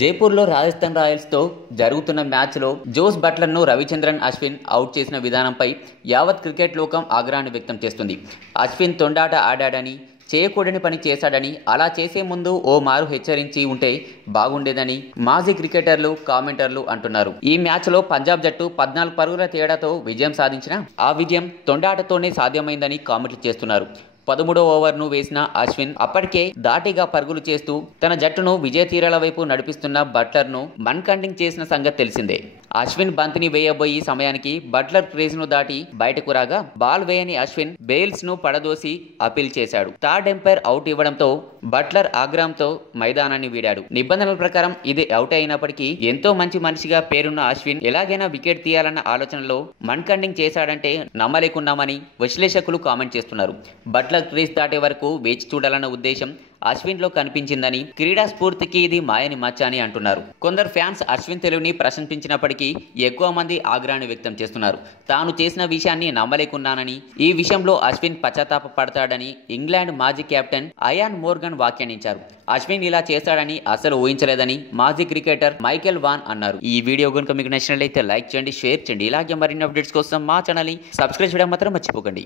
జైపూర్లో రాజస్థాన్ రాయల్స్తో జరుగుతున్న మ్యాచ్లో జోస్ బట్లర్ను రవిచంద్రన్ అశ్విన్ అవుట్ చేసిన విధానంపై యావత్ క్రికెట్ లోకం ఆగ్రహాన్ని వ్యక్తం చేస్తుంది. అశ్విన్ తొండాట ఆడాడని చేయకూడని పని చేశాడని అలా చేసే ముందు ఓ మారు హెచ్చరించి ఉంటే బాగుండేదని మాజీ క్రికెటర్లు కామెంటర్లు అంటున్నారు. ఈ మ్యాచ్లో పంజాబ్ జట్టు పద్నాలుగు పరుగుల తేడాతో విజయం సాధించిన ఆ విజయం తొండాటతోనే సాధ్యమైందని కామెంట్లు చేస్తున్నారు. పదమూడో ఓవర్ను వేసిన అశ్విన్ అప్పటికే దాటిగా పరుగులు చేస్తూ తన జట్టును విజయ తీరాల వైపు నడిపిస్తున్న బట్లర్ను మన్కండింగ్ చేసిన సంగతి తెలిసిందే. అశ్విన్ బంతిని వేయబోయి సమయానికి బట్లర్ క్రీజ్ను దాటి బయటకు రాగా బాల్ వేయని అశ్విన్ బెయిల్స్ను పడదోసి అపీల్ చేశాడు. థర్డ్ ఎంపైర్ అవుట్ ఇవ్వడంతో బట్లర్ ఆగ్రహంతో మైదానాన్ని వీడాడు. నిబంధనల ప్రకారం ఇది అవుట్ అయినప్పటికీ ఎంతో మంచి మనిషిగా పేరున్న అశ్విన్ ఎలాగైనా వికెట్ తీయాలన్న ఆలోచనలో మన్కండింగ్ చేశాడంటే నమ్మలేకున్నామని విశ్లేషకులు కామెంట్ చేస్తున్నారు. బట్లర్ క్రీజ్ దాటే వరకు వేచి చూడాలన్న ఉద్దేశం అశ్విన్లో కనిపించిందని క్రీడా స్ఫూర్తికి ఇది మాయని మచ్చ అని అంటున్నారు. కొందరు ఫ్యాన్స్ అశ్విన్ తెలివిని ప్రశంసించినప్పటికీ ఎక్కువ మంది ఆగ్రహాన్ని వ్యక్తం చేస్తున్నారు. తాను చేసిన విషయాన్ని నమ్మలేకున్నానని ఈ విషయంలో అశ్విన్ పశ్చాత్తాప పడతాడని ఇంగ్లాండ్ మాజీ కెప్టెన్ అయాన్ మోర్గన్ వ్యాఖ్యానించారు. అశ్విన్ ఇలా చేస్తాడని అసలు ఊహించలేదని మాజీ క్రికెటర్ మైకెల్ వాన్ అన్నారు. ఈ వీడియో కనుక మీకు నచ్చినట్లయితే లైక్ చేయండి షేర్ చేయండి. ఇలాగే మరిన్ని అప్డేట్స్ కోసం మా ఛానల్ని సబ్స్క్రైబ్ చేయడం మాత్రం మర్చిపోకండి.